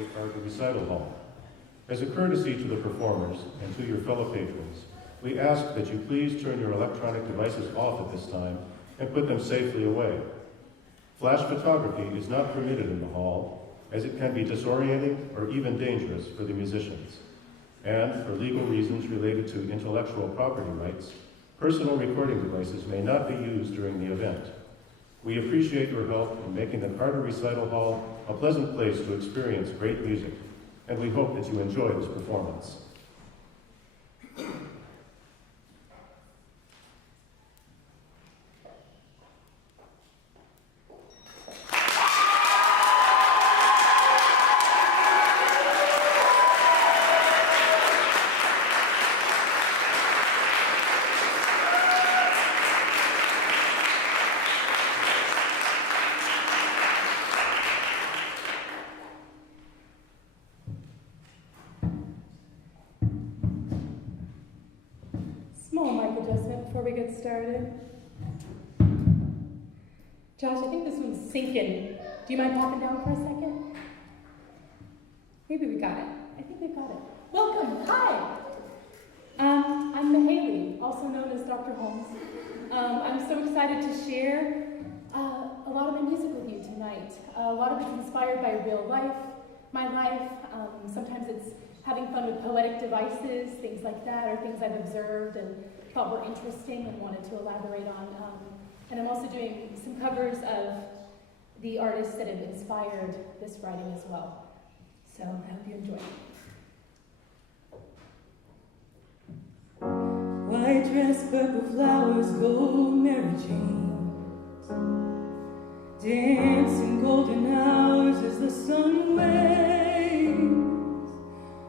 a Carter Recital Hall. As a courtesy to the performers and to your fellow patrons, we ask that you please turn your electronic devices off at this time and put them safely away. Flash photography is not permitted in the hall, as it can be disorienting or even dangerous for the musicians. And for legal reasons related to intellectual property rights, personal recording devices may not be used during the event. We appreciate your help in making the Carter Recital Hall a pleasant place to experience great music, and we hope that you enjoy this performance. Before we get started. Josh, I think this one's sinking. Do you mind popping down for a second? Maybe we got it. I think we've got it. Welcome. Hi. I'm Mahaley, also known as Dr. Holmes. I'm so excited to share a lot of my music with you tonight. A lot of it's inspired by real life, my life. Sometimes it's having fun with poetic devices, things like that, or things I've observed and thought were interesting and wanted to elaborate on. And I'm also doing some covers of the artists that have inspired this writing as well. So I hope you enjoy it. White dress, purple flowers, gold Mary Janes, dancing golden hours as the sun wanes.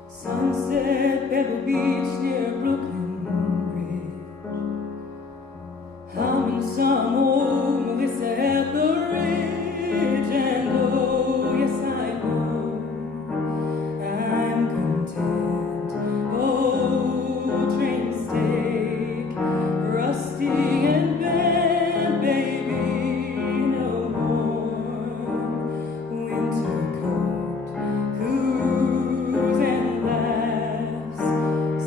Sunset, Pebble Beach near Brooklyn. Some old Melissa at the ridge, and oh, yes, I know I'm content. Oh, train steak, rusty and bad, baby, no warm winter coat, coos and laughs,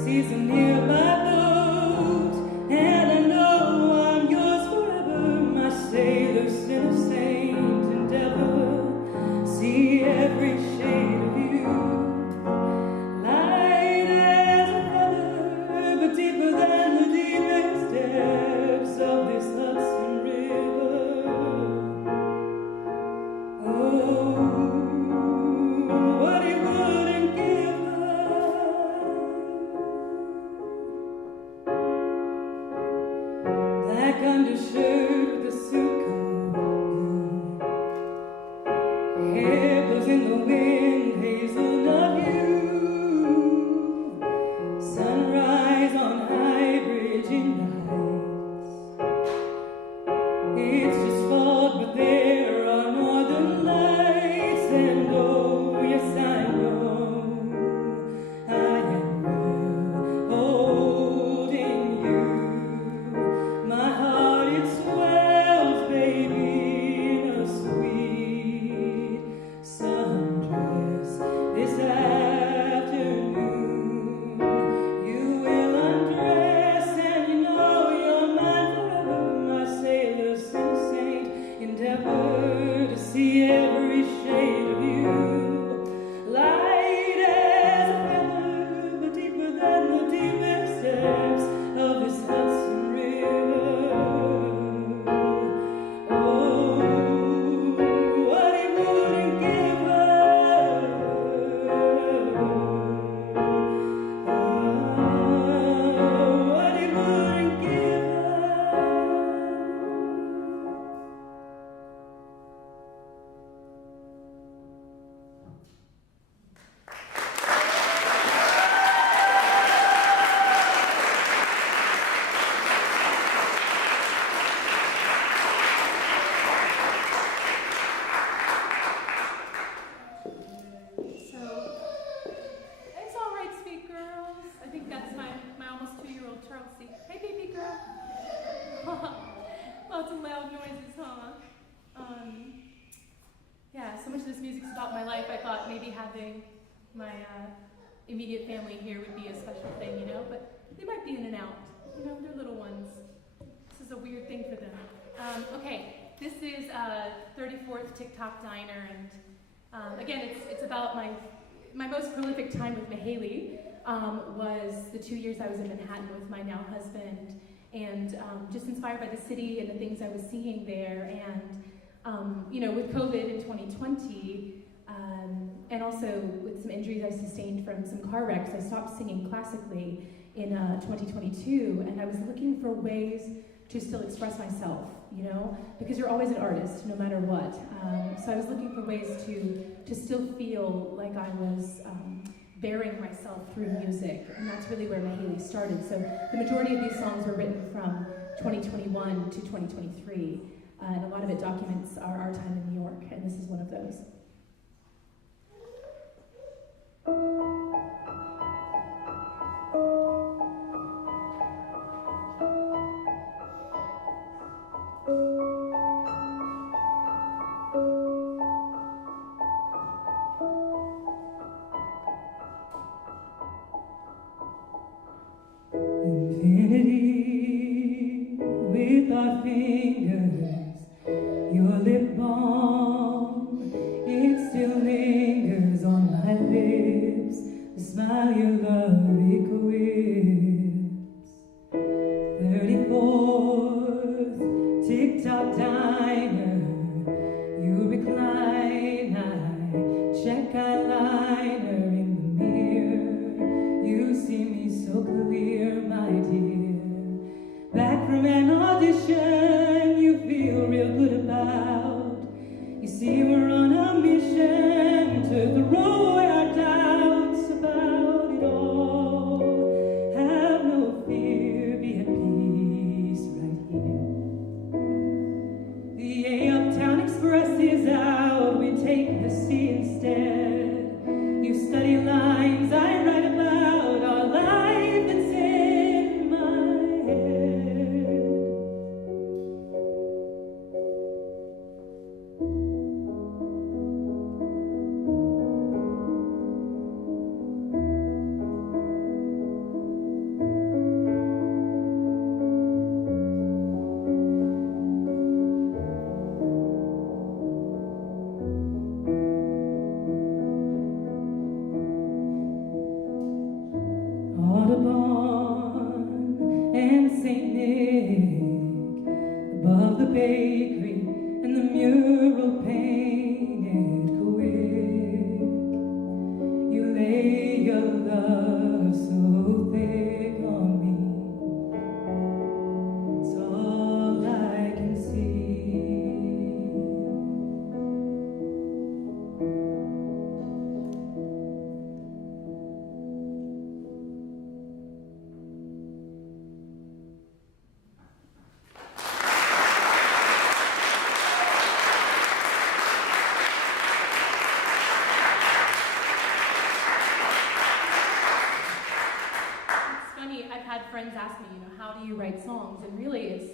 season near my boat, and I know sailor, sinner, saint, endeavor, see every shade of you, light as a feather, but deeper than the deepest depths of this Hudson River. Oh, what he wouldn't give her. Black undershirt, suit coat, hair blows in the wind, hazelnut hue, sunrise on High Bridge in nights. It's just fog, but there are northern lights, and oh, yes, I know I am well holding you. My heart, it swells, baby, in a sweet sundress. This this music's about my life, I thought maybe having my immediate family here would be a special thing, you know, but they might be in and out. You know, they're little ones. This is a weird thing for them. Okay, this is 34th TikTok Diner, and again, it's about my most prolific time with Mahaley was the 2 years I was in Manhattan with my now husband, and just inspired by the city and the things I was seeing there, and you know, with COVID in 2020, and also with some injuries I sustained from some car wrecks, I stopped singing classically in 2022, and I was looking for ways to still express myself, you know, because you're always an artist, no matter what. So I was looking for ways to still feel like I was bearing myself through music, and that's really where Mahaley started. So the majority of these songs were written from 2021 to 2023, and a lot of it documents our time in New York, and this is one of those. Infinity with our fingers, your lip balm, it still lingers on my lips, the smile your love it whips. 34th TikTok Diner, you recline, I check eyeliner in the mirror, you see me so clear, my dear. Back from an audition you feel real good about. You see we're on a mission to throw away our doubts about it all. Have no fear, be at peace right here. The Uptown Express is out, we take the sea instead. You study lines I write about, our life that's in my head. Audubon and St. Nick, above the bakery and the mural painted quick. You lay your love so thick on me, it's all I can see. Friends ask me, you know, how do you write songs? And really,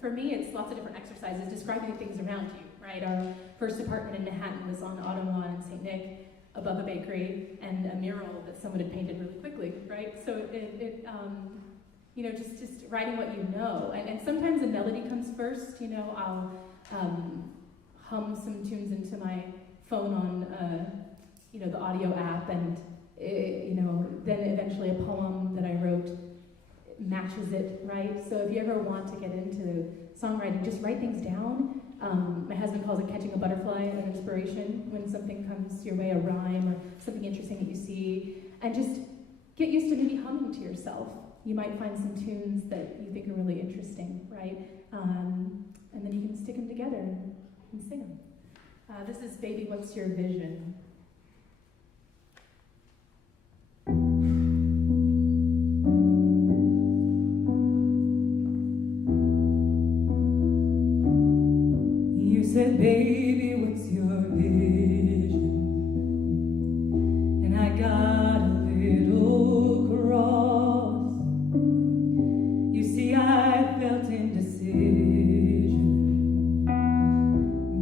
for me, it's lots of different exercises describing things around you, right? Our first apartment in Manhattan was on Ottawa and St. Nick, above a bakery, and a mural that someone had painted really quickly, right? So you know, just writing what you know. And sometimes a melody comes first, you know, I'll hum some tunes into my phone on, you know, the audio app, and, you know, then eventually a poem that I wrote matches it, right? So if you ever want to get into songwriting, just write things down. My husband calls it catching a butterfly, an inspiration, when something comes your way, a rhyme or something interesting that you see, and just get used to maybe humming to yourself. You might find some tunes that you think are really interesting, right? And then you can stick them together and sing them. This is Baby, What's Your Vision? Said, baby, what's your vision? And I got a little cross. You see, I felt indecision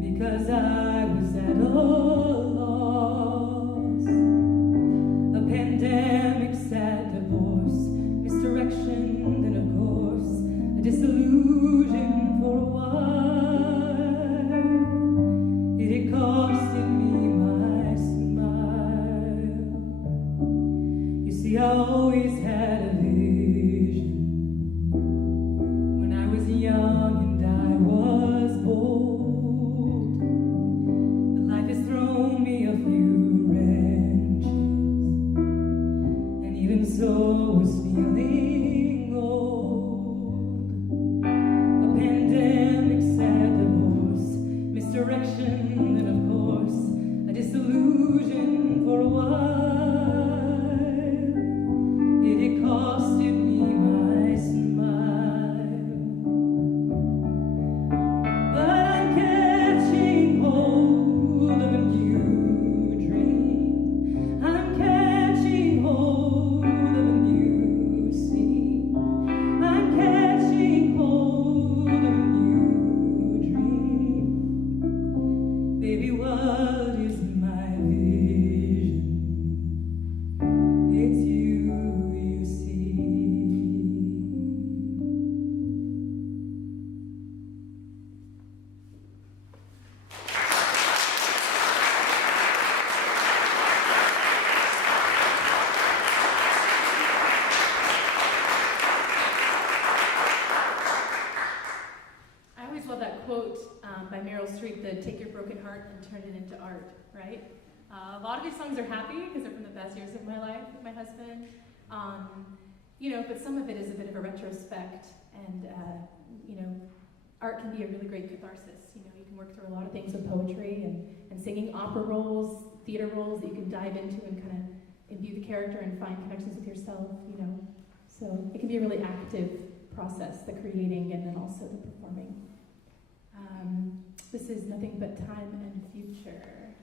because I was at a into art, right? A lot of these songs are happy because they're from the best years of my life with my husband. But some of it is a bit of a retrospect, and art can be a really great catharsis. You can work through a lot of things with poetry and singing, opera roles, theater roles that you can dive into and kind of imbue the character and find connections with yourself, So it can be a really active process, the creating and then also the performing. This is Nothing But Time and Future.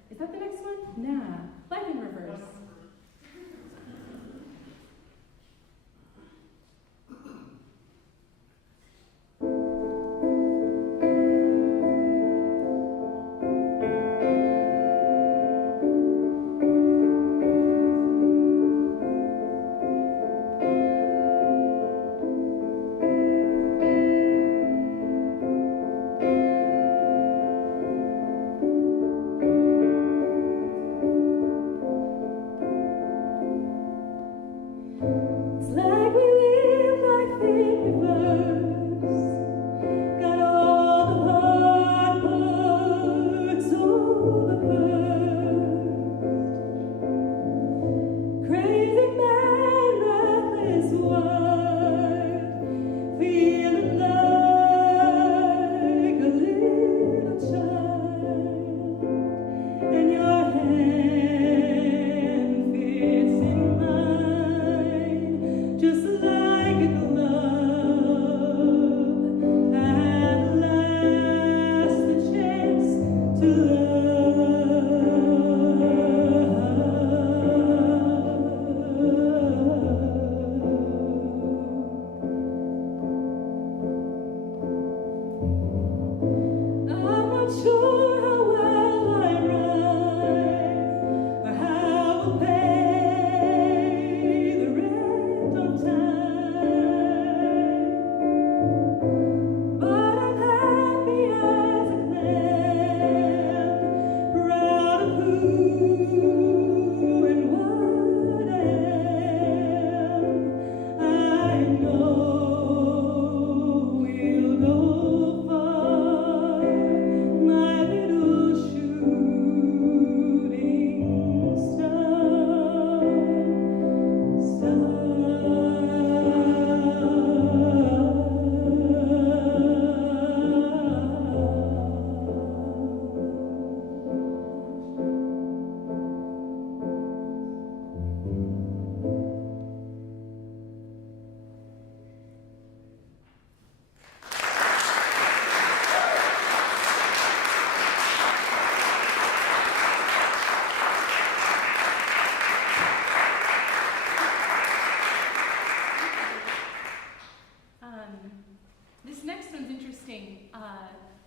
Is that the next one? Nah. Life in Reverse.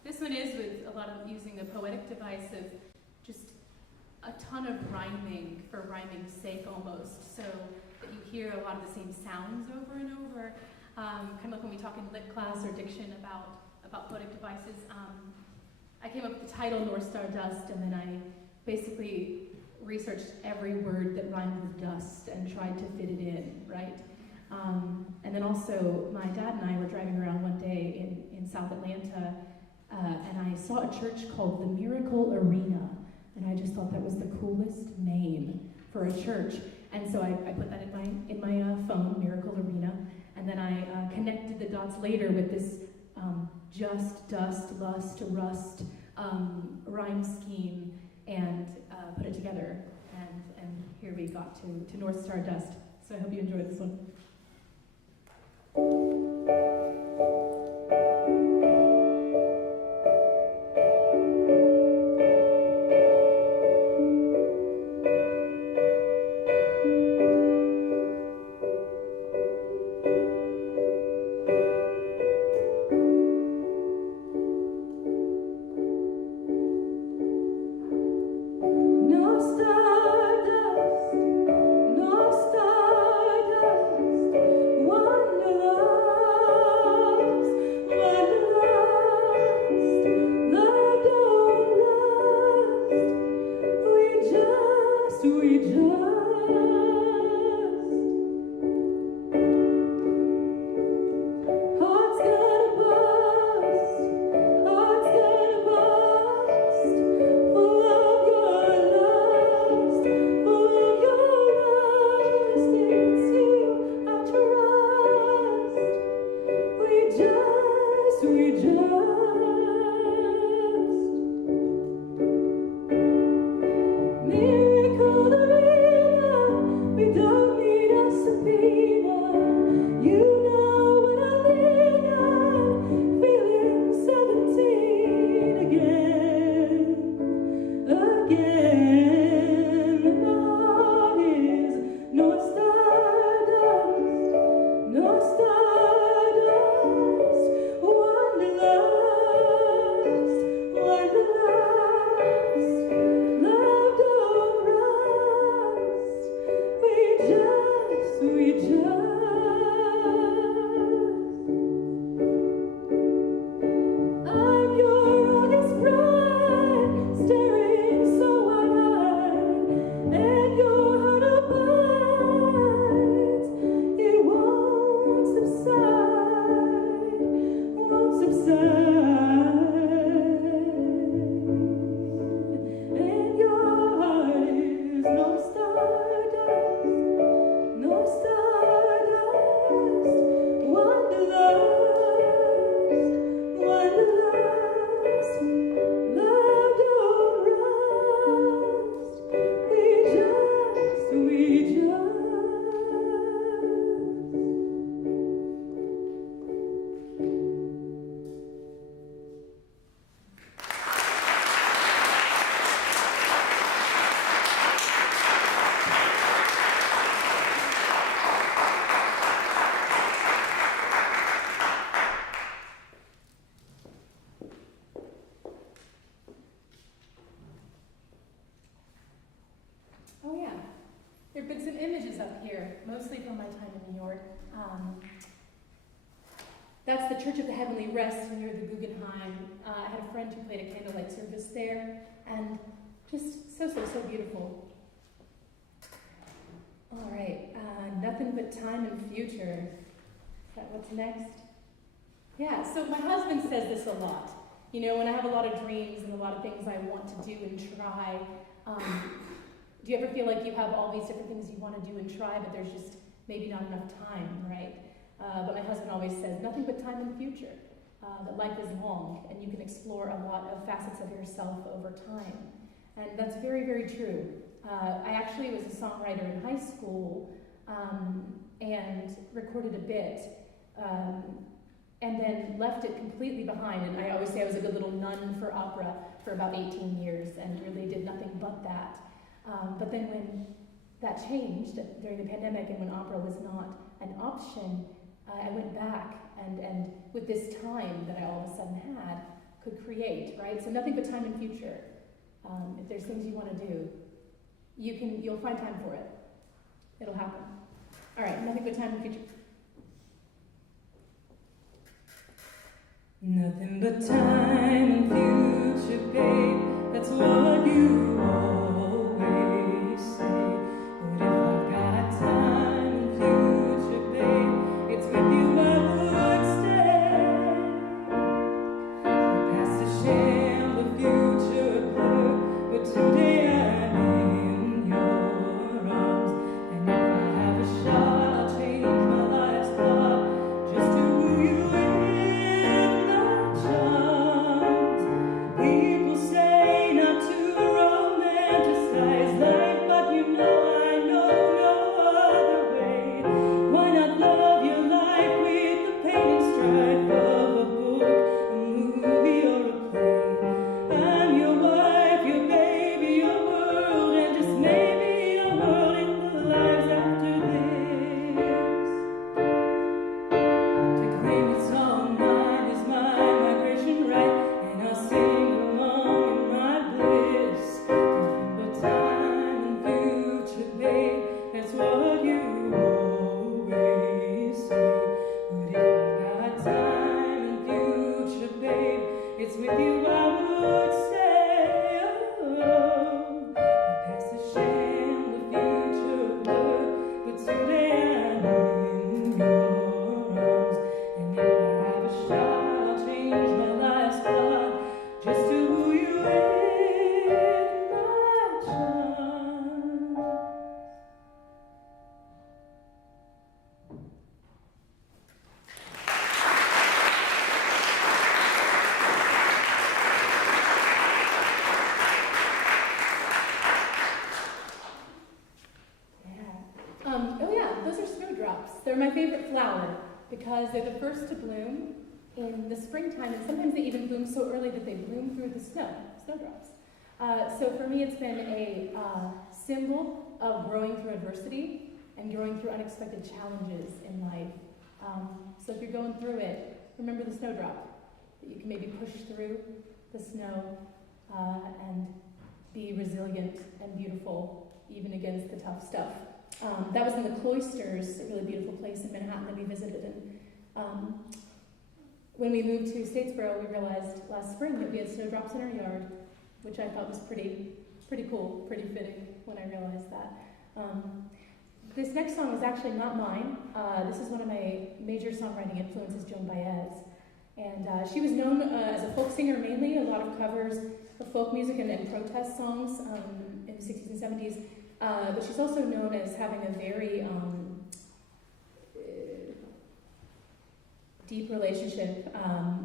This one is with a lot of using the poetic device of just a ton of rhyming for rhyming's sake almost, so that you hear a lot of the same sounds over and over. Kind of like when we talk in lit class or diction about poetic devices. I came up with the title Northstar Dust, and then I basically researched every word that rhymed with dust and tried to fit it in, right? And then also, my dad and I were driving around one day in South Atlanta, and I saw a church called the Miracle Arena, and I just thought that was the coolest name for a church. And so I put that in my phone, Miracle Arena, and then I connected the dots later with this just, dust, lust, rust rhyme scheme, and put it together. And here we got to Northstar Dust. So I hope you enjoyed this one. Full of There have been some images up here, mostly from my time in New York. That's the Church of the Heavenly Rest near the Guggenheim. I had a friend who played a candlelight service there, and just so beautiful. All right, Nothing But Time and Future. Is that what's next? Yeah, so my husband says this a lot. You know, when I have a lot of dreams and a lot of things I want to do and try, do you ever feel like you have all these different things you want to do and try, but there's just maybe not enough time, right? But my husband always says, nothing but time in the future, that life is long, and you can explore a lot of facets of yourself over time. And that's very, very true. I actually was a songwriter in high school, and recorded a bit, and then left it completely behind. And I always say I was a good little nun for opera for about 18 years, and really did nothing but that. But then when that changed during the pandemic, and when opera was not an option, I went back and with this time that I all of a sudden had, could create, right? So nothing but time and future. If there's things you want to do, you'll find time for it. It'll happen. All right, nothing but time and future. Nothing but time and future, babe. That's what you always say. But if I've got time and future, babe, it's with you I would stay. The past is sham, the future a blur, but today I'm in your arms. And if I have a shot, I'll change my life's plot just to woo you in my charms. People say not to romanticize life, but you know I know no other way. Why not love your life with the pain and strife of a book, a movie, or a play? I'm your wife, your baby, your world, and just maybe a world in the lives after this. To claim it's all mine is my migration right, and I'll sing along in my bliss. Nothing but time and future, babe, that's what you always say. But if I've got time and future, babe, it's with you I would say. Oh, the past is sham, the future a blur, but today I'm in your arms. And if I have a shot, I'll change my life's plot just to woo you in my charms. Those are snowdrops. They're my favorite flower because they're the first to bloom in the springtime, and sometimes they even bloom so early that they bloom through the snowdrops. So for me, it's been a symbol of growing through adversity and growing through unexpected challenges in life. So if you're going through it, remember the snowdrop, that you can maybe push through the snow and be resilient and beautiful even against the tough stuff. That was in the Cloisters, a really beautiful place in Manhattan that we visited. And when we moved to Statesboro, we realized last spring that we had snowdrops in our yard, which I thought was pretty cool, pretty fitting when I realized that. This next song is actually not mine. This is one of my major songwriting influences, Joan Baez. And she was known as a folk singer mainly, a lot of covers of folk music and protest songs in the 60s and 70s. But she's also known as having a very deep relationship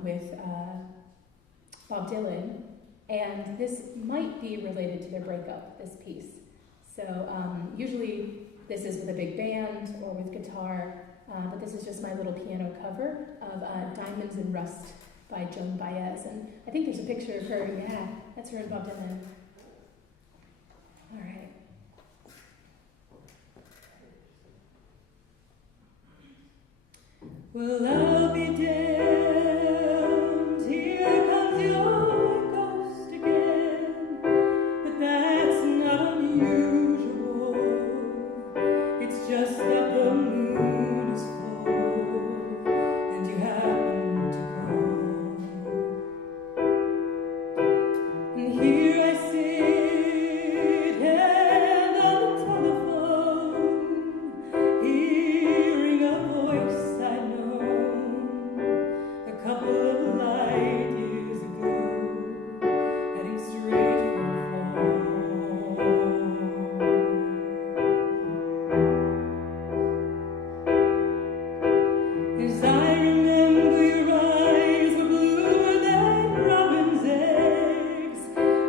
with Bob Dylan, and this might be related to their breakup, this piece. So usually this is with a big band or with guitar, but this is just my little piano cover of Diamonds and Rust by Joan Baez. And I think there's a picture of her, yeah, that's her and Bob Dylan. All right. Well, I'll be damned, here comes your ghost again, but that's not unusual. just that the moon is full and you happen to call. And here I sit and on the telephone, hearing a voice I'd known a couple of light years ago, heading straight for fall. As I remember, your eyes were bluer than robin's eggs.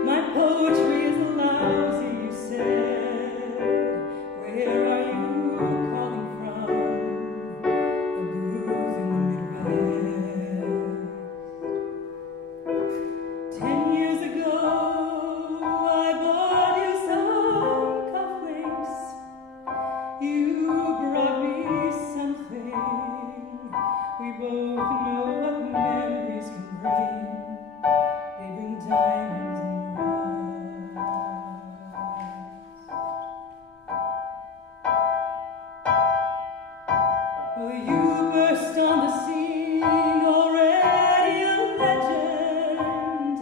My poetry is lousy, you said. Where are you calling from? The blues in the Midwest. 10 years ago, I bought you some cufflinks. You brought me something. We both know what memories can bring. They bring diamonds and rust. Well, you burst on the scene, already a legend.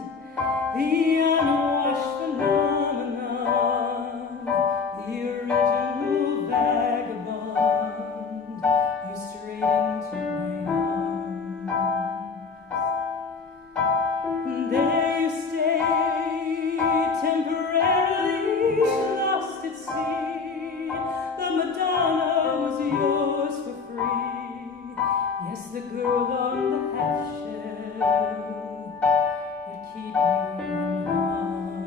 The unwashed phenomenon, the original vagabond. You straight into my arms. And there you stay, temporarily lost at sea. The Madonna was yours for free. Yes, the girl on the half shell would keep you unharmed.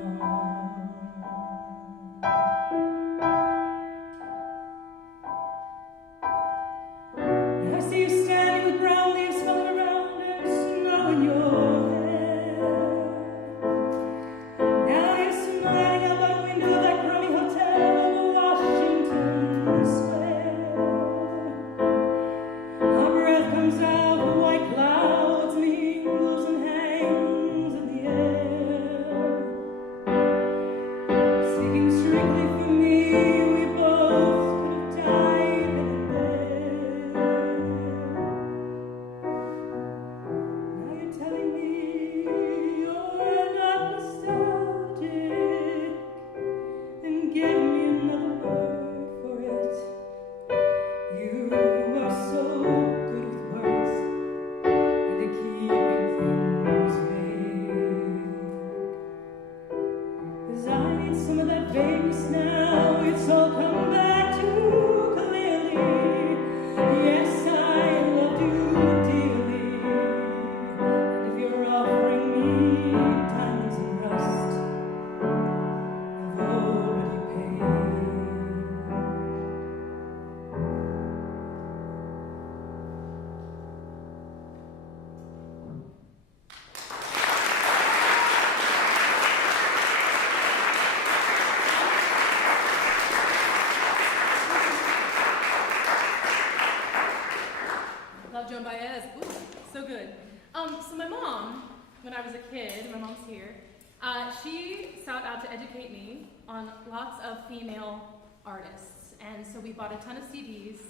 I see you standing with brown leaves falling around and snow in your hair. Now you're smiling out the window of that crummy hotel on Washington Square. Our breath comes out of white clouds, mingles and hangs in the air. Speaking strictly for me, we both could have died then and there. Now you're telling me you're not nostalgic, and give me another word for it. You are so good with words and at keeping things vague. 'Cause I need some of that vagueness now. It's all come back too clearly. Yes, I loved you dearly. And if you're offering me diamonds and rust, I've already paid. Love Joan Baez. Ooh, so good. So my mom, when I was a kid, my mom's here, she sought out to educate me on lots of female artists. And so we bought a ton of CDs,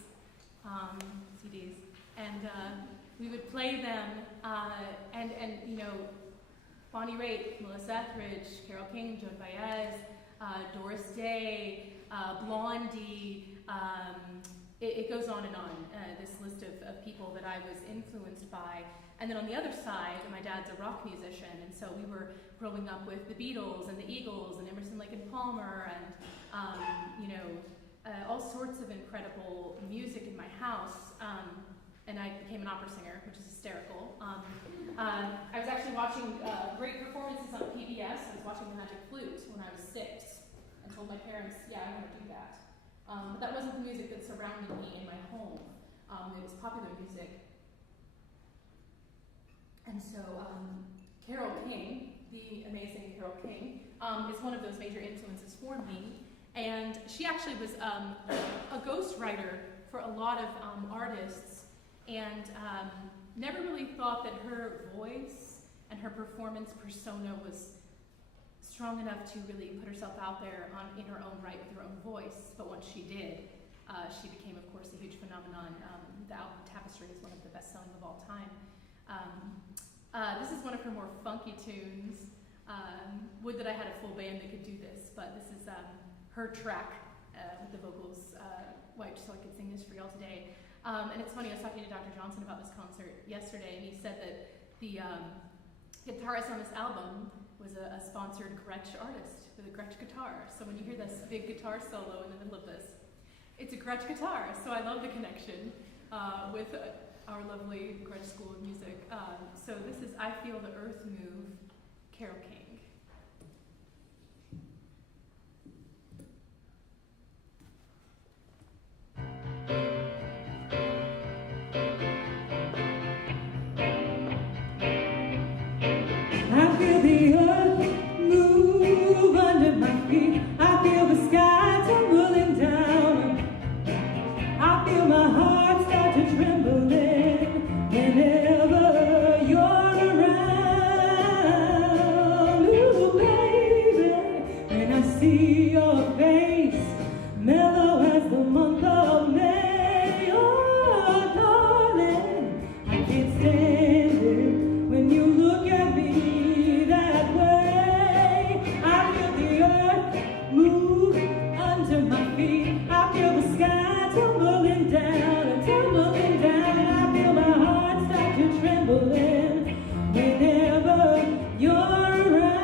and we would play them, and you know, Bonnie Raitt, Melissa Etheridge, Carole King, Joan Baez, Doris Day, Blondie, it goes on and on, this list of people that I was influenced by. And then on the other side, my dad's a rock musician, and so we were growing up with the Beatles and the Eagles and Emerson, Lake and Palmer, and all sorts of incredible music in my house. And I became an opera singer, which is hysterical. I was actually watching great performances on PBS. I was watching The Magic Flute when I was 6, and told my parents, yeah, I want to do that. But that wasn't the music that surrounded me in my home. It was popular music. And so Carole King, the amazing Carole King, is one of those major influences for me. And she actually was a ghostwriter for a lot of artists, and never really thought that her voice and her performance persona was strong enough to really put herself out there in her own right with her own voice. But once she did, She became, of course, a huge phenomenon. The album Tapestry is one of the best-selling of all time. This is one of her more funky tunes. Would that I had a full band that could do this, but this is her track with the vocals wiped so I could sing this for y'all today. And it's funny, I was talking to Dr. Johnson about this concert yesterday, and he said that the guitarist on this album was a sponsored Gretsch artist with a Gretsch guitar. So when you hear this big guitar solo in the middle of this, it's a Gretsch guitar. So I love the connection with our lovely Gretsch School of Music. So this is I Feel the Earth Move, Carole King. I feel the earth move under my feet. I feel the sky tumbling down. I feel my heart start to tremble whenever you're around. Ooh, baby, when I see your face, mellow as the month of May. Oh, darling, I can't stand it when you look at me that way. I feel the earth move under my feet. I feel the sky tumbling down, tumbling down. I feel my heart start to trembling whenever you're around.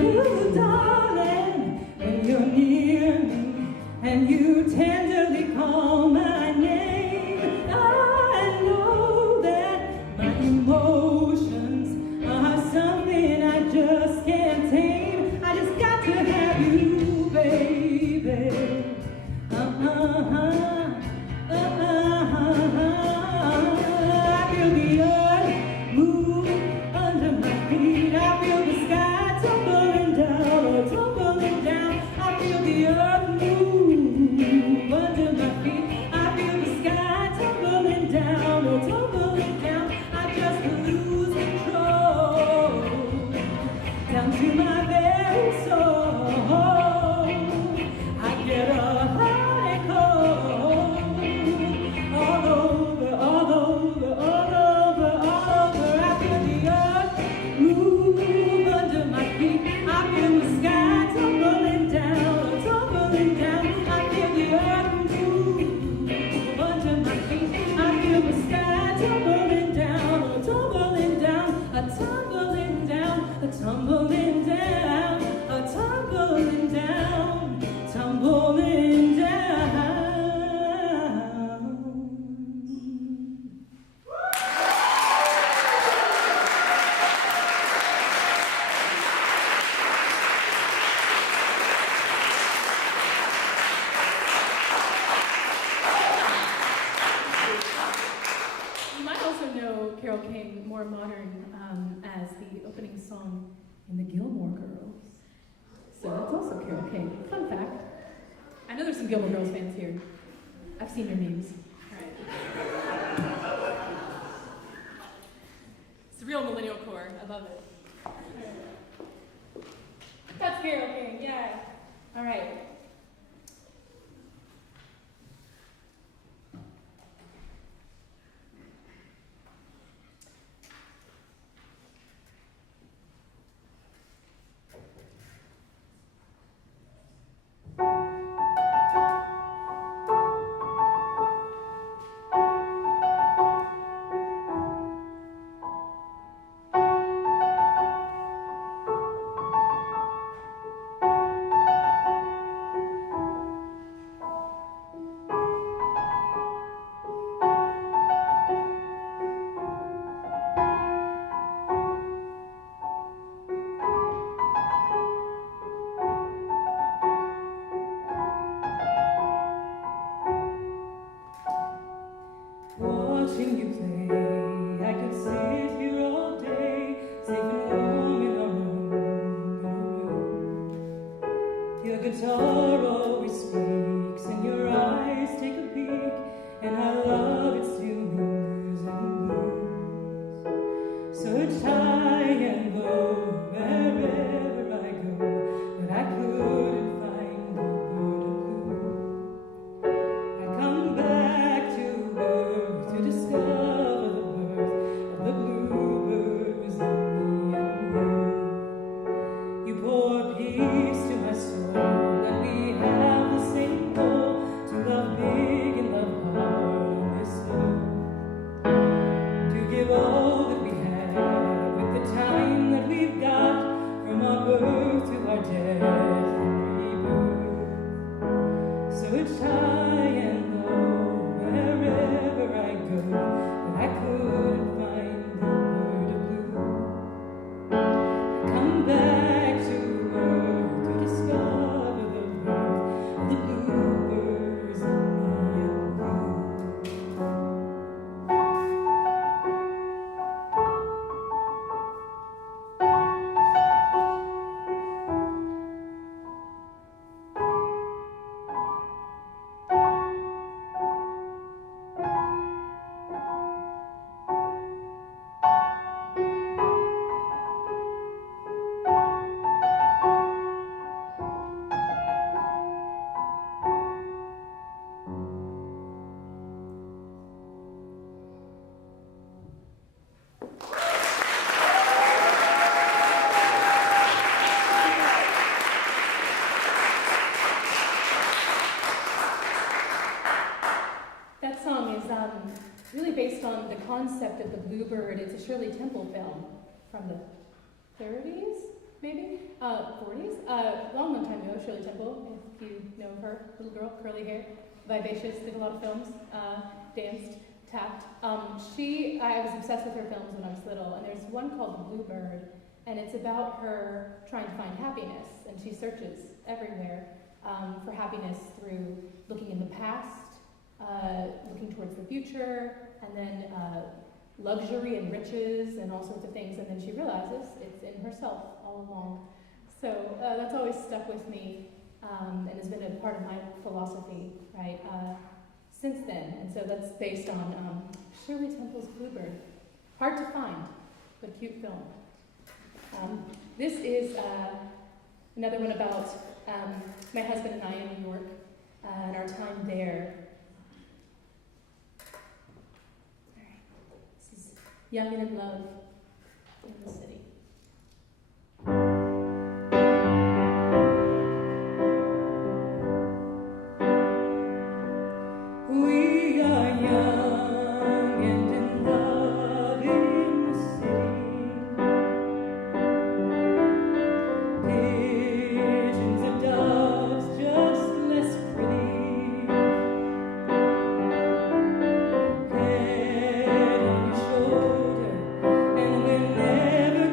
Ooh, darling, when you're near me and you tenderly call my name, I know that my emotions are something I just can't tame. I just got to have you, baby. I feel the earth move under my feet. I feel the sky tumbling down, tumbling down. I feel the earth move under my feet. I feel the sky tumbling down, tumbling down. I just lose control down to my very soul. I get a hot and cold all over, all over, all over, all over. I feel the earth move under my feet. I feel the sky tumbling down, tumbling down. I feel the earth move under my feet. I feel the sky tumbling down, tumbling down, a tumbling down, a tumbling down, a tumbling down, tumbling down. You might also know Carole King, more modern, as the opening song in the Gilmore Girls. So that's also Carole King. Fun fact. I know there's some Gilmore Girls fans here. I've seen your names. All right. It's real millennial core. I love it. All right. That's Carole King, yeah. All right. Search high and low, wherever I go, but I couldn't find the bird of blue. I come back to Earth to discover the birth of the bluebirds in me and you. You pour peace to my soul, and we have the same goal, to love big and love hard on this earth. To give all that we have with the time that we've got, from our birth to our death and rebirth. Search high and low, wherever I go, but I couldn't find the bird of blue. I come back to Earth to discover the birth of the bluebirds in me and you. That song is really based on the concept of the bluebird. It's a Shirley Temple film from the 30s, maybe? 40s? Long time ago, Shirley Temple, if you know her, little girl, curly hair, vivacious, did a lot of films, danced, tapped. I was obsessed with her films when I was little, and there's one called The Bluebird, and it's about her trying to find happiness, and she searches everywhere for happiness through looking in the past, looking towards the future, and then luxury and riches and all sorts of things, and then she realizes it's in herself all along. So that's always stuck with me and has been a part of my philosophy, right, since then. And so that's based on Shirley Temple's Bluebird. Hard to find, but cute film. This is another one about my husband and I in New York and our time there. Young and in love in the city. We are young and in love in the city. Pigeons and doves, just less pretty. Head on your shoulder, and we're never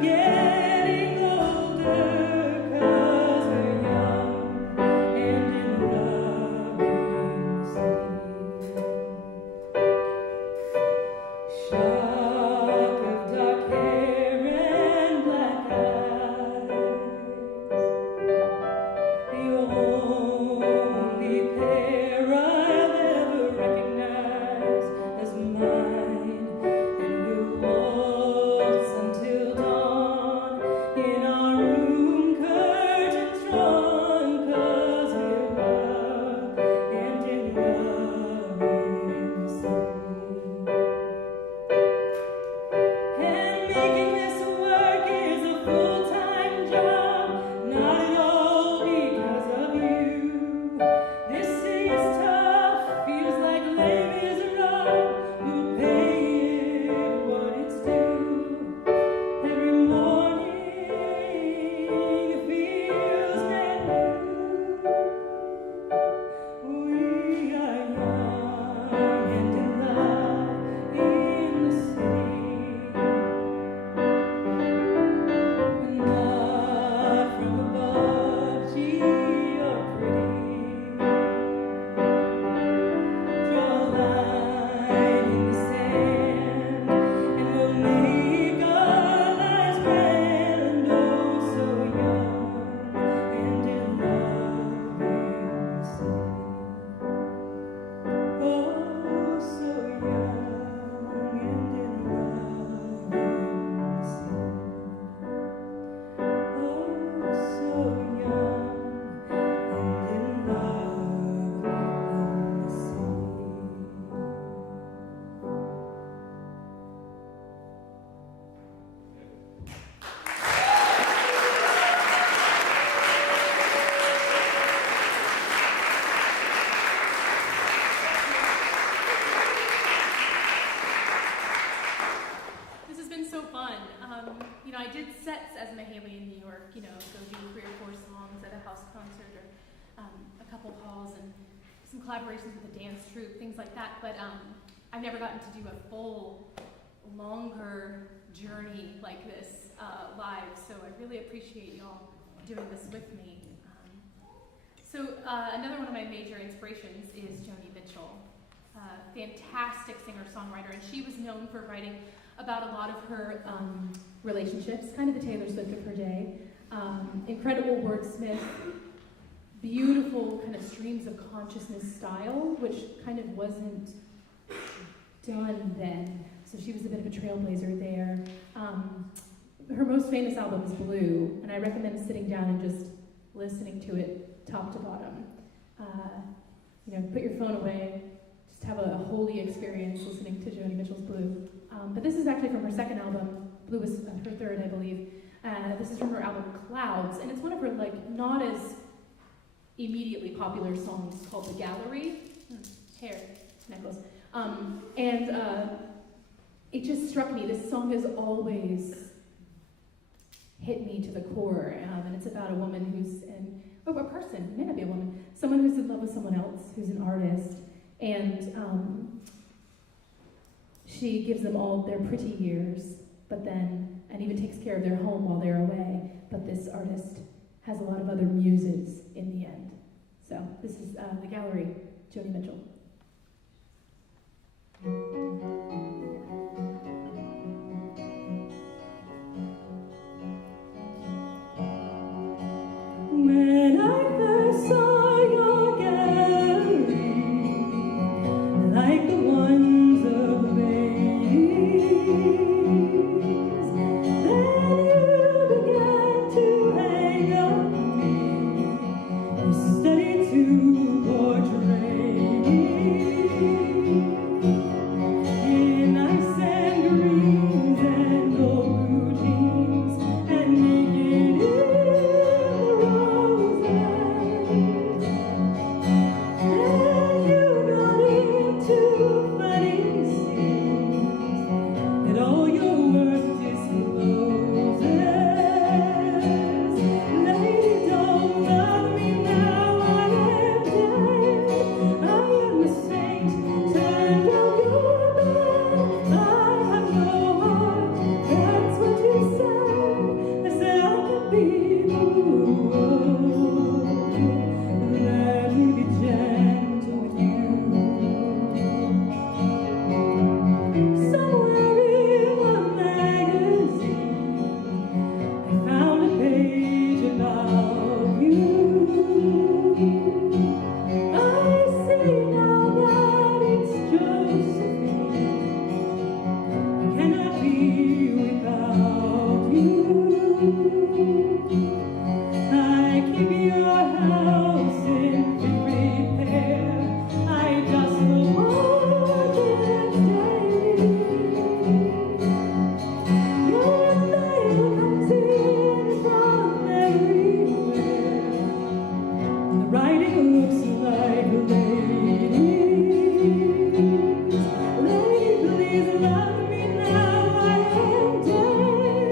so fun. I did sets as Mahaley in New York, go do 3 or 4 songs at a house concert or a couple halls and some collaborations with a dance troupe, things like that. But I've never gotten to do a full, longer journey like this live, so I really appreciate y'all doing this with me. Another one of my major inspirations is Joni Mitchell. Fantastic singer-songwriter, and she was known for writing about a lot of her relationships, kind of the Taylor Swift of her day. Incredible wordsmith, beautiful kind of streams of consciousness style, which kind of wasn't done then. So she was a bit of a trailblazer there. Her most famous album is Blue, and I recommend sitting down and just listening to it top to bottom. Put your phone away, just have a holy experience listening to Joni Mitchell's Blue. But this is actually from her second album. Blue was her third, I believe. This is from her album Clouds, and it's one of her not as immediately popular songs called The Gallery. Hair, necklace. It just struck me, this song has always hit me to the core, and it's about a woman a person, it may not be a woman, someone who's in love with someone else, who's an artist, and she gives them all their pretty years, and even takes care of their home while they're away, but this artist has a lot of other muses in the end. So this is The Gallery, Joni Mitchell. When I first saw your gallery, like the ones of ladies, then you began to hang on me. You studied to portray me in ice and greens and gold blue jeans and naked in the roses. And you got into funny scenes that all your work discloses. Lady, don't love me now, I am dead. I am a saint, turned out your bed. I have no heart, that's what you said. I said I could be cruel. Let me be gentle with you. Somewhere in a magazine, I found a page about you. I see now that it's Josephine. I cannot be without you. I keep your house in fit repair. I dust the wardrobe daily. Your name comes in from everywhere. The writing looks like a lady's. Lady, please love me now, I am dead.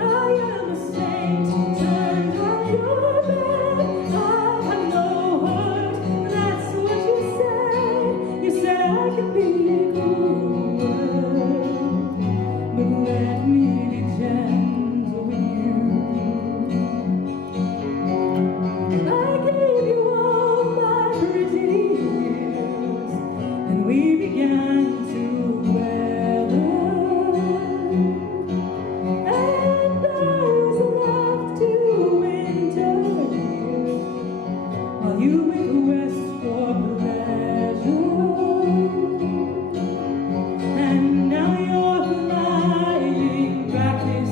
I am a saint, turned out your bed. I have no heart, that's what you said. You said I could be cruel, but let me be gentle with you. I gave you all my pretty years, and we began to weather. And there's left to winter here, while you went west for pleasure. And now you're flying back this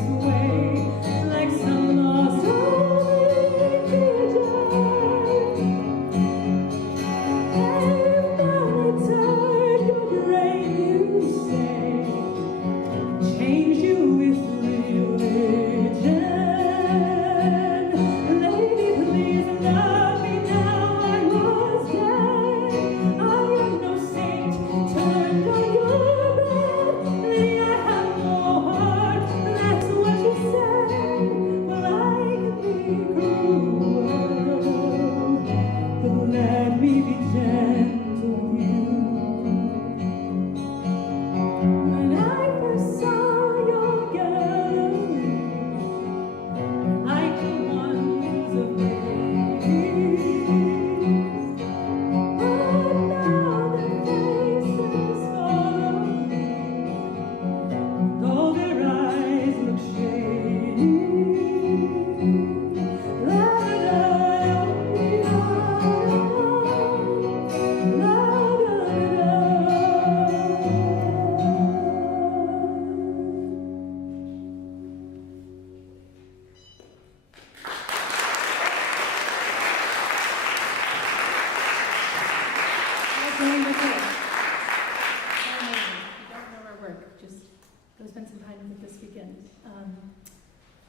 second.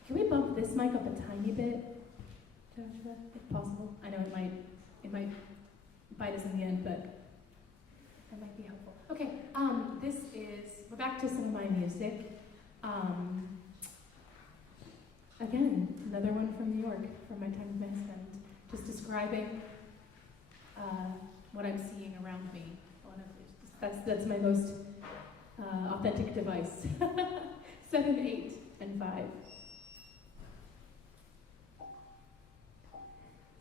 Can we bump this mic up a tiny bit, Joshua, if possible? I know it might bite us in the end, but that might be helpful. Okay, we're back to some of my music. Again, another one from New York, from my time with my husband, just describing what I'm seeing around me. That's my most authentic device. 7, 8, and 5.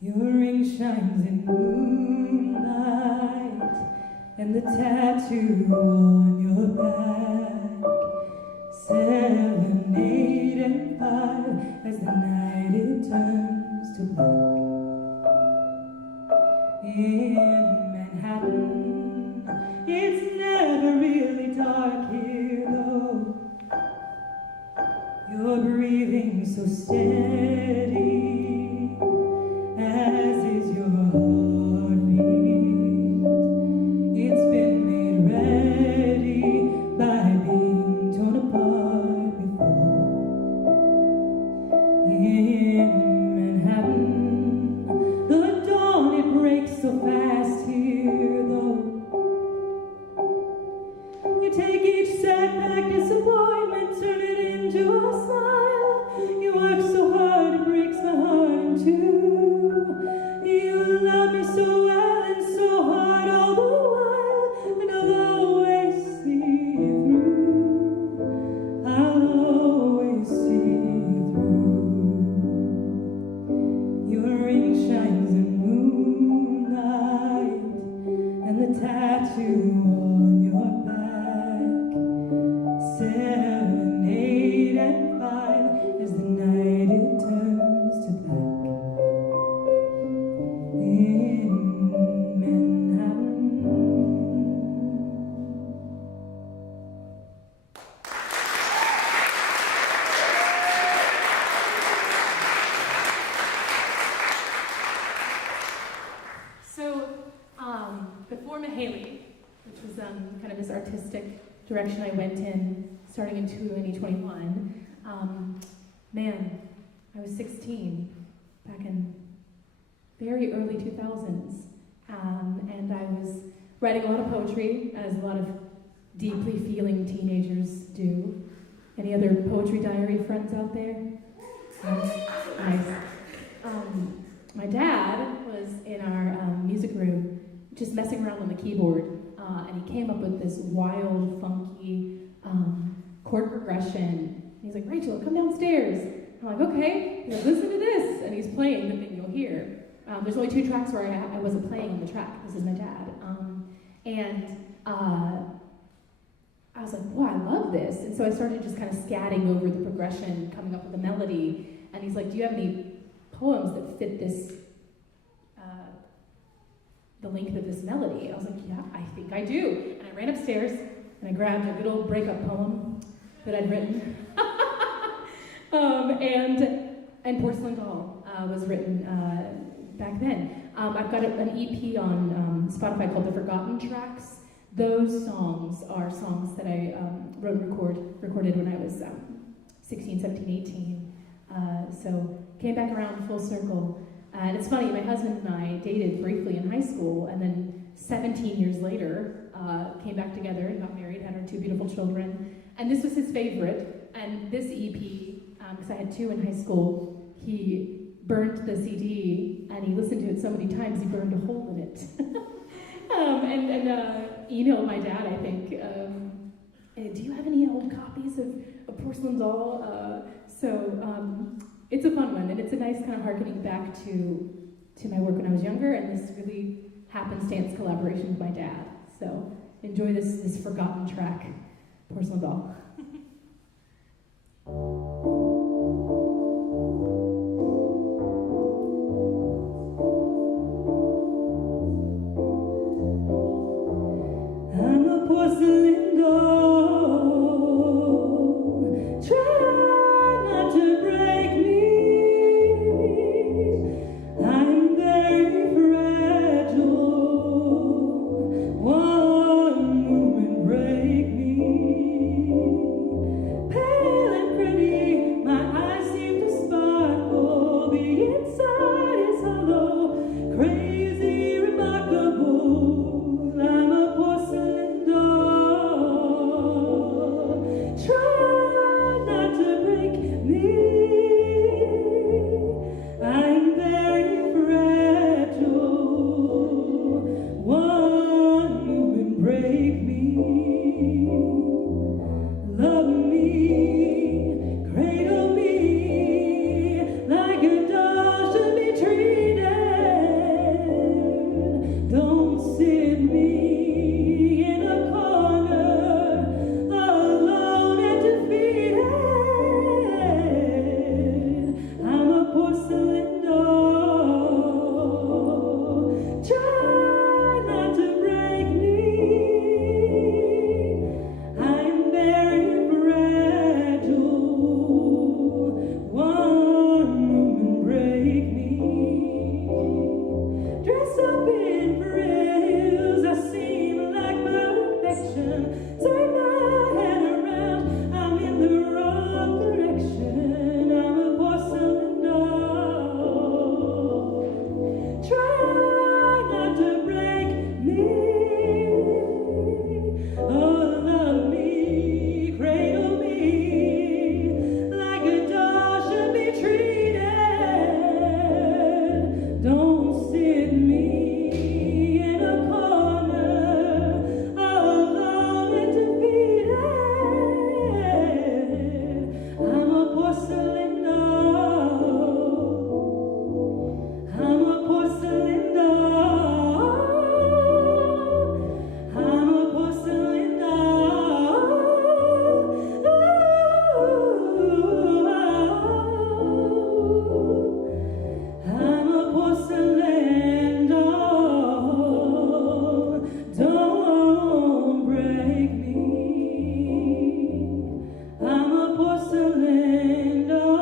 Your ring shines in moonlight, and the tattoo on your back. 7, 8, and 5, as the night it turns to black. In Manhattan, it's never really dark here, though. You're breathing so steady, as is your heartbeat. It's been made ready by being torn apart before. In Manhattan, the dawn, it breaks so fast here, though. You take each setback, disappointment, turn it into a smile. You work so hard, it breaks my heart in two. You love me so well and so hard all the while, and I'll always see you through. I'll always see you through. Your ring shines in moonlight, and the tattoo on your back. 7, 8, and 5, as the night it turns to black. In Manhattan. So, before Mahaley, which was kind of this artistic direction I went in, starting in 2021, man, I was 16 back in very early 2000s, and I was writing a lot of poetry, as a lot of deeply feeling teenagers do. Any other poetry diary friends out there? Nice. My dad was in our music room just messing around on the keyboard, and he came up with this wild, funky chord progression. He's like, "Rachel, come downstairs." I'm like, "Okay." He's like, "Listen to this," and he's playing the thing you'll hear. There's only 2 tracks where I wasn't playing on the track. This is my dad, I was like, "Wow, I love this." And so I started just kind of scatting over the progression, coming up with a melody. And he's like, "Do you have any poems that fit this, the length of this melody?" I was like, "Yeah, I think I do." And I ran upstairs and I grabbed a good old breakup poem that I'd written. And Porcelain Doll was written back then. I've got an EP on Spotify called The Forgotten Tracks. Those songs are songs that I wrote and recorded when I was 16, 17, 18. So came back around full circle. And it's funny, my husband and I dated briefly in high school, and then 17 years later, came back together and got married, had our 2 beautiful children. And this was his favorite. And this EP, because I had 2 in high school, he burned the CD, and he listened to it so many times he burned a hole in it. and emailed my dad, I think, "Do you have any old copies of Porcelain Doll?" It's a fun one, and it's a nice kind of harkening back to my work when I was younger, and this really happenstance collaboration with my dad. So enjoy this forgotten track, Porcelain Doll. I'm a porcelain doll, try not to break me. I'm very fragile, one movement break me. porcelain doll. I'm a porcelain doll. I'm a porcelain doll. I'm a porcelain doll. Don't break me. I'm a porcelain doll.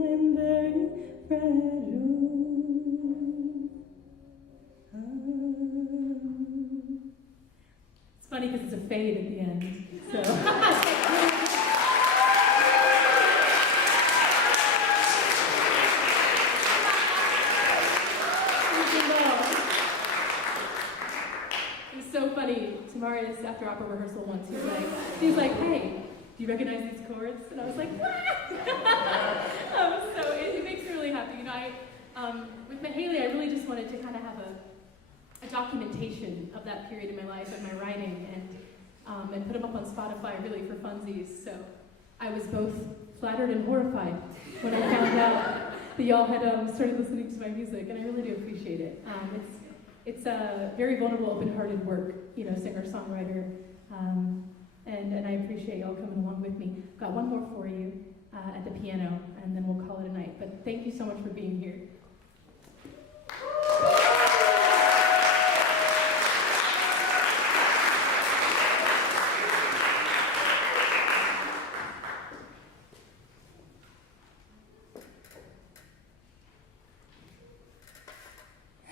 I'm very fragile. It's funny because it's a fade at the end. So. It was so funny. Tamarius, after opera rehearsal once, he's like, hey, do you recognize these chords? And I was like, what? So it makes me really happy. You know, with Mahaley, I really just wanted to kind of have a documentation of that period in my life and my writing, and put them up on Spotify really for funsies. So I was both flattered and horrified when I found out that y'all had started listening to my music, and I really do appreciate it. It's a very vulnerable, open-hearted work, you know, singer-songwriter, and I appreciate y'all coming along with me. I've got one more for you at the piano, and then we'll call it a night. But thank you so much for being here.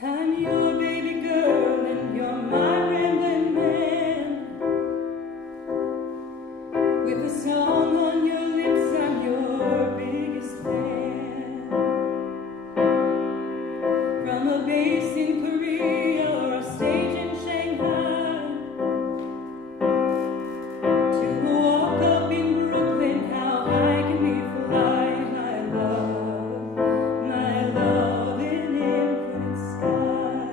I'm your baby girl and you're my rambling man. With a song on your lips, I'm your biggest fan. From a base in Korea or a stage in Shanghai, to a walk up in Brooklyn, how high can we fly? My love in infinite sky.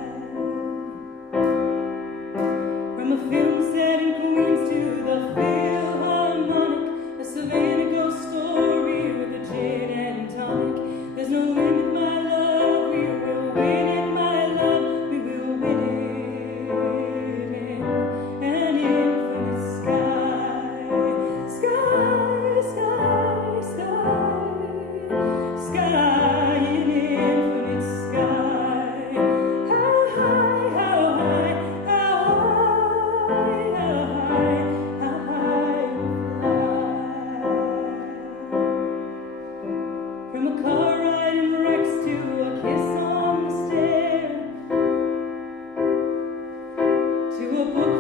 From a film set in Queens to the Philharmonic, a Savannah ghost story with a gin and tonic. There's no limit, my love, we will win it, my love, we will win it in an infinite sky. Sky, sky, sky, sky in infinite sky. How high, how high, how high, how high, how high we fly. From a car ride in Rex to a kiss on the stair, to a book